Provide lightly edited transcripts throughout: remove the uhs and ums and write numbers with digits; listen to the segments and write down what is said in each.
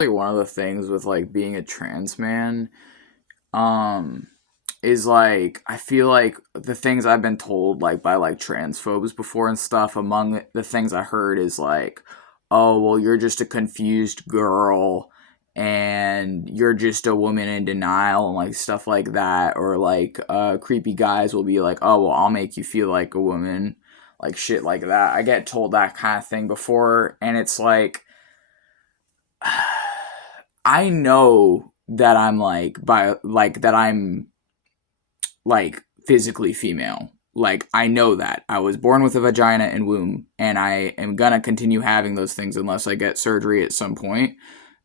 Like one of the things with like being a trans man, um, is like I feel like the things I've been told like by like transphobes before and stuff. Among the things I heard is like, oh well, you're just a confused girl, and you're just a woman in denial and like stuff like that. Or like creepy guys will be like, oh well, I'll make you feel like a woman, like shit like that. I get told that kind of thing before, and it's like I know that I'm like by like that I'm like physically female. Like I know that I was born with a vagina and womb, and I am gonna continue having those things unless I get surgery at some point.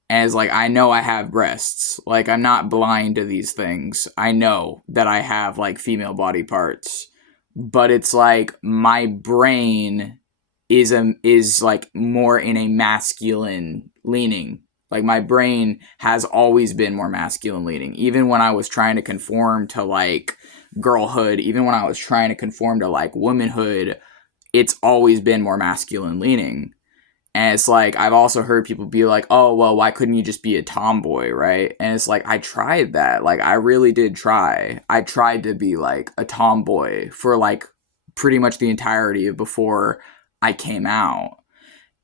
As like I know I have breasts. Like I'm not blind to these things. I know that I have like female body parts, but it's like my brain is like more in a masculine leaning. Like my brain has always been more masculine leaning. Even when I was trying to conform to like girlhood, even when I was trying to conform to like womanhood, it's always been more masculine leaning. And it's like, I've also heard people be like, oh, well, why couldn't you just be a tomboy, right? And it's like, I tried that. Like, I really did try. I tried to be like a tomboy for like pretty much the entirety of before I came out.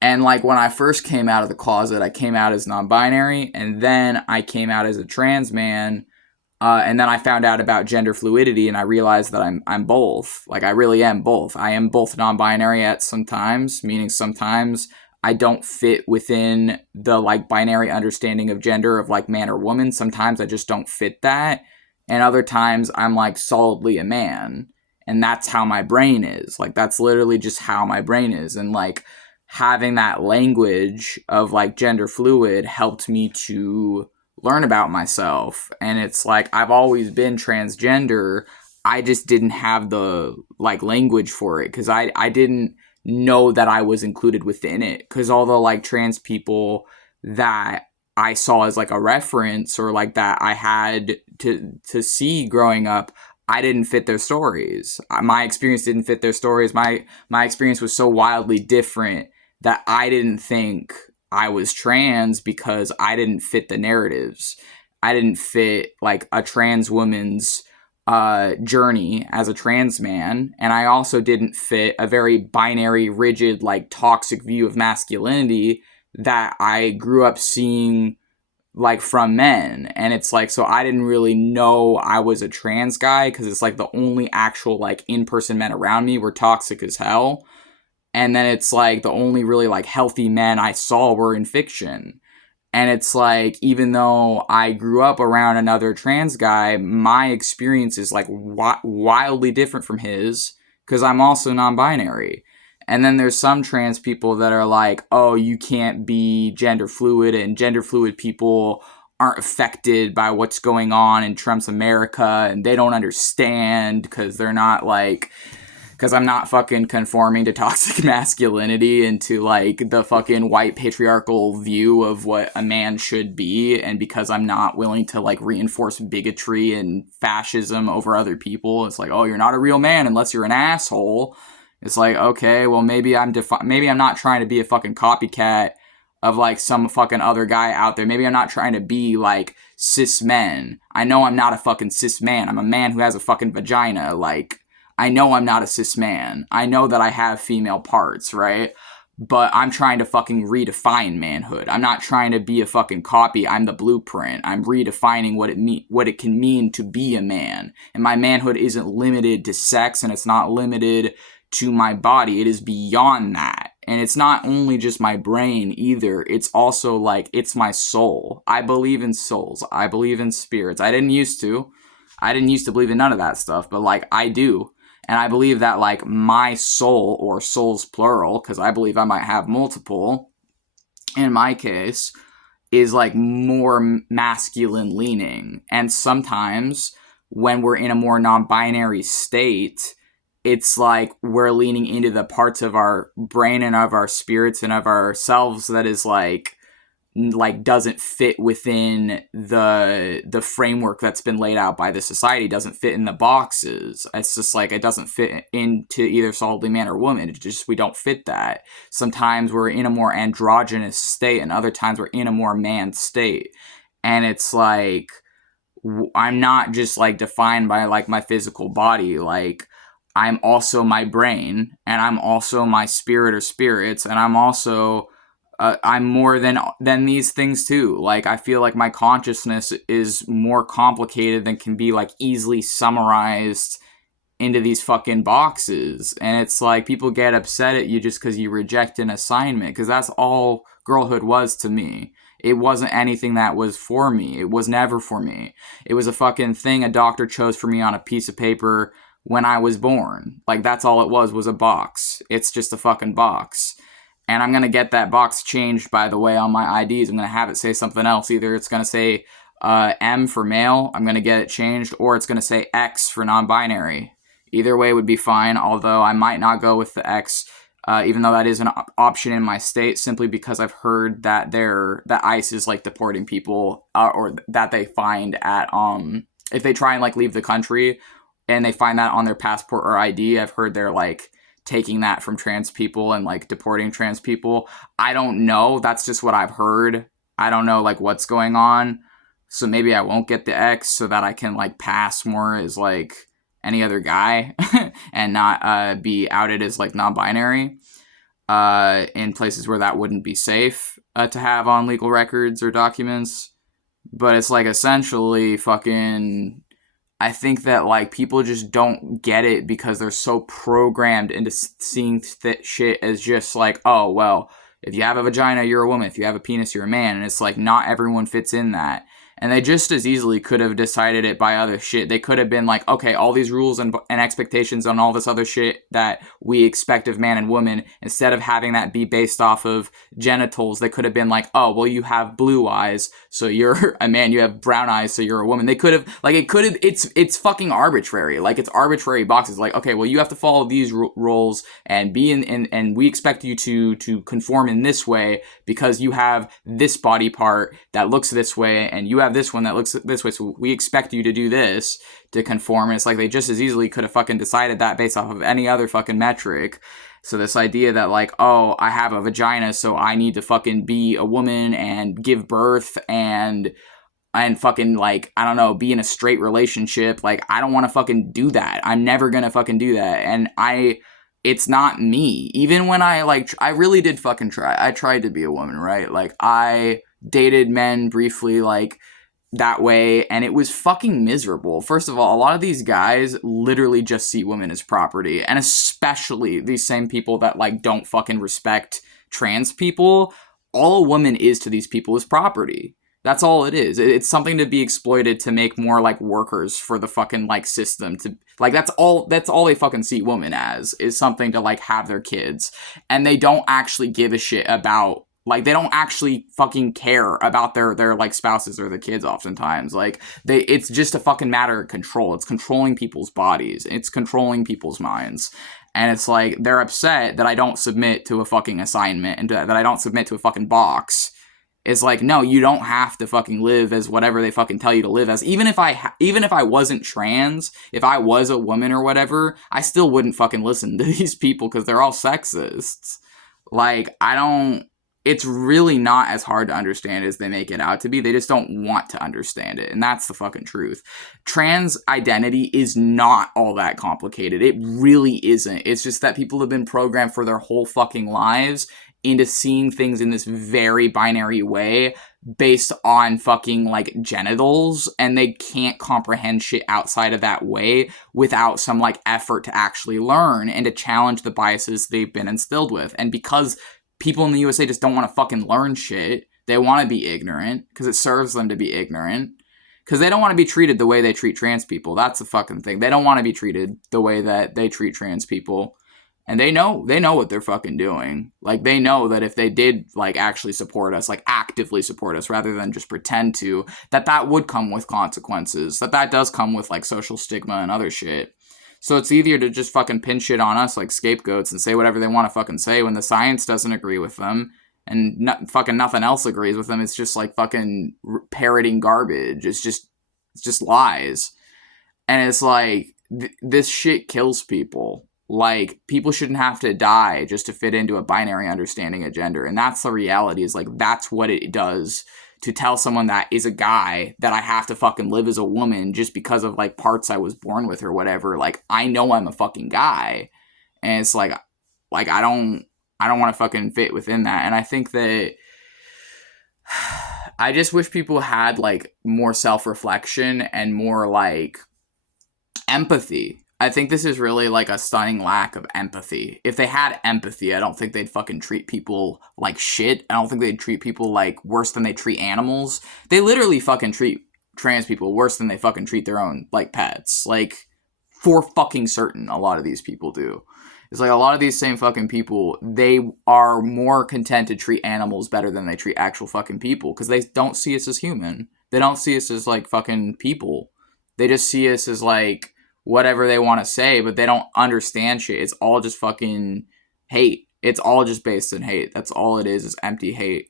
And like when I first came out of the closet, I came out as non-binary, and then I came out as a trans man, and then I found out about gender fluidity, and I realized that I'm both. Like I really am both. I am both non-binary at some times, meaning sometimes I don't fit within the like binary understanding of gender of like man or woman. Sometimes I just don't fit that, and other times I'm like solidly a man, and that's how my brain is. Like that's literally just how my brain is, and like having that language of like gender fluid helped me to learn about myself. And it's like I've always been transgender. I just didn't have the like language for it because I didn't know that I was included within it, because all the like trans people that I saw as like a reference or like that I had to see growing up, I didn't fit their stories. My experience didn't fit their stories. My experience was so wildly different that I didn't think I was trans because I didn't fit the narratives. I didn't fit like a trans woman's journey as a trans man, and I also didn't fit a very binary, rigid, like toxic view of masculinity that I grew up seeing like from men. And it's like, so I didn't really know I was a trans guy because it's like the only actual like in-person men around me were toxic as hell. And then it's like the only really like healthy men I saw were in fiction. And it's like, even though I grew up around another trans guy, my experience is like wildly different from his because I'm also non binary. And then there's some trans people that are like, oh, you can't be gender fluid, and gender fluid people aren't affected by what's going on in Trump's America, and they don't understand because they're not like, because I'm not fucking conforming to toxic masculinity and to like the fucking white patriarchal view of what a man should be, and because I'm not willing to like reinforce bigotry and fascism over other people. It's like, oh, you're not a real man unless you're an asshole. It's like, okay, well maybe maybe I'm not trying to be a fucking copycat of like some fucking other guy out there. Maybe I'm not trying to be like cis men. I know I'm not a fucking cis man. I'm a man who has a fucking vagina. Like, I know I'm not a cis man. I know that I have female parts, right? But I'm trying to fucking redefine manhood. I'm not trying to be a fucking copy. I'm the blueprint. I'm redefining what it can mean to be a man. And my manhood isn't limited to sex, and it's not limited to my body. It is beyond that. And it's not only just my brain either. It's also like, it's my soul. I believe in souls. I believe in spirits. I didn't used to. I didn't used to believe in none of that stuff, but like I do. And I believe that like my soul, or souls plural, because I believe I might have multiple, in my case, is like more masculine leaning. And sometimes when we're in a more non-binary state, it's like we're leaning into the parts of our brain and of our spirits and of ourselves that is like like doesn't fit within the framework that's been laid out by the society, doesn't fit in the boxes. It's just like it doesn't fit into either solidly man or woman. It's just we don't fit that. Sometimes we're in a more androgynous state, and other times we're in a more man state. And it's like I'm not just like defined by like my physical body. Like I'm also my brain, and I'm also my spirit or spirits, and I'm also I'm more than these things too. Like I feel like my consciousness is more complicated than can be like easily summarized into these fucking boxes. And it's like people get upset at you just because you reject an assignment, because that's all girlhood was to me. It wasn't anything that was for me. It was never for me. It was a fucking thing a doctor chose for me on a piece of paper when I was born. Like that's all it was a box. It's just a fucking box. And I'm going to get that box changed, by the way, on my IDs. I'm going to have it say something else. Either it's going to say M for male, I'm going to get it changed, or it's going to say X for non-binary. Either way would be fine, although I might not go with the X, even though that is an option in my state, simply because I've heard that that ICE is like deporting people, or that they find at if they try and like leave the country and they find that on their passport or ID. I've heard they're like taking that from trans people and like deporting trans people. I don't know. That's just what I've heard. I don't know like what's going on. So maybe I won't get the X so that I can like pass more as like any other guy and not be outed as like non-binary in places where that wouldn't be safe to have on legal records or documents. But it's like essentially fucking, I think that like people just don't get it because they're so programmed into seeing shit as just like, oh, well, if you have a vagina, you're a woman. If you have a penis, you're a man. And it's like not everyone fits in that. And they just as easily could have decided it by other shit. They could have been like, okay, all these rules and expectations on all this other shit that we expect of man and woman, instead of having that be based off of genitals, they could have been like, oh, well, you have blue eyes, so you're a man. You have brown eyes, so you're a woman. They could have, like, it could have, it's fucking arbitrary. Like, it's arbitrary boxes. Like, okay, well, you have to follow these rules and be and we expect you to conform in this way because you have this body part that looks this way, and you have this one that looks this way, so we expect you to do this to conform. And it's like they just as easily could have fucking decided that based off of any other fucking metric. So this idea that like, oh, I have a vagina, so I need to fucking be a woman and give birth and fucking like, I don't know, be in a straight relationship. Like, I don't want to fucking do that. I'm never gonna fucking do that. And it's not me. Even when I really did fucking try. I tried to be a woman, right? Like, I dated men briefly, like, that way, and it was fucking miserable. First of all, a lot of these guys literally just see women as property, and especially these same people that, like, don't fucking respect trans people. All a woman is to these people is property. That's all it is. It's something to be exploited to make more, like, workers for the fucking, like, system. To like, that's all they fucking see women as, is something to, like, have their kids. And they don't actually give a shit about, like, they don't actually fucking care about their like, spouses or their kids oftentimes. Like, it's just a fucking matter of control. It's controlling people's bodies. It's controlling people's minds. And it's like, they're upset that I don't submit to a fucking assignment and that I don't submit to a fucking box. It's like, no, you don't have to fucking live as whatever they fucking tell you to live as. Even if I wasn't trans, if I was a woman or whatever, I still wouldn't fucking listen to these people because they're all sexists. Like, it's really not as hard to understand as they make it out to be. They just don't want to understand it, and that's the fucking truth. Trans identity is not all that complicated. It really isn't. It's just that people have been programmed for their whole fucking lives into seeing things in this very binary way based on fucking, like, genitals, and they can't comprehend shit outside of that way without some, like, effort to actually learn and to challenge the biases they've been instilled with. And because people in the USA just don't want to fucking learn shit, they want to be ignorant because it serves them to be ignorant. Because they don't want to be treated the way they treat trans people. That's the fucking thing. They don't want to be treated the way that they treat trans people. And they know what they're fucking doing. Like, they know that if they did, like, actually support us, like, actively support us, rather than just pretend to, that would come with consequences. That does come with, like, social stigma and other shit. So it's easier to just fucking pin shit on us like scapegoats and say whatever they want to fucking say when the science doesn't agree with them. and fucking nothing else agrees with them. It's just like fucking parroting garbage. It's just lies. And it's like, this shit kills people. Like, people shouldn't have to die just to fit into a binary understanding of gender. And that's the reality, is like, that's what it does to tell someone that is a guy that I have to fucking live as a woman just because of like parts I was born with or whatever. Like, I know I'm a fucking guy. And it's like I don't want to fucking fit within that. And I think that I just wish people had like more self-reflection and more like empathy. I think this is really like a stunning lack of empathy. If they had empathy, I don't think they'd fucking treat people like shit. I don't think they'd treat people like worse than they treat animals. They literally fucking treat trans people worse than they fucking treat their own like pets. Like, for fucking certain, a lot of these people do. It's like a lot of these same fucking people, they are more content to treat animals better than they treat actual fucking people, because they don't see us as human. They don't see us as like fucking people. They just see us as like whatever they want to say, but they don't understand shit. It's all just fucking hate. It's all just based in hate. That's all it is empty hate.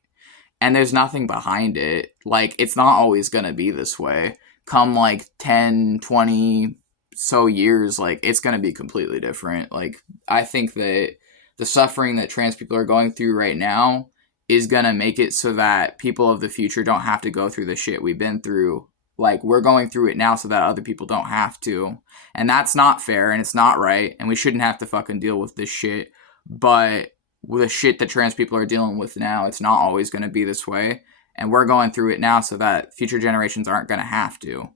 And there's nothing behind it. Like, it's not always gonna be this way. Come like 10, 20 so years, like, it's gonna be completely different. Like, I think that the suffering that trans people are going through right now is gonna make it so that people of the future don't have to go through the shit we've been through. Like, we're going through it now so that other people don't have to. And that's not fair, and it's not right, and we shouldn't have to fucking deal with this shit. But with the shit that trans people are dealing with now, it's not always going to be this way. And we're going through it now so that future generations aren't going to have to.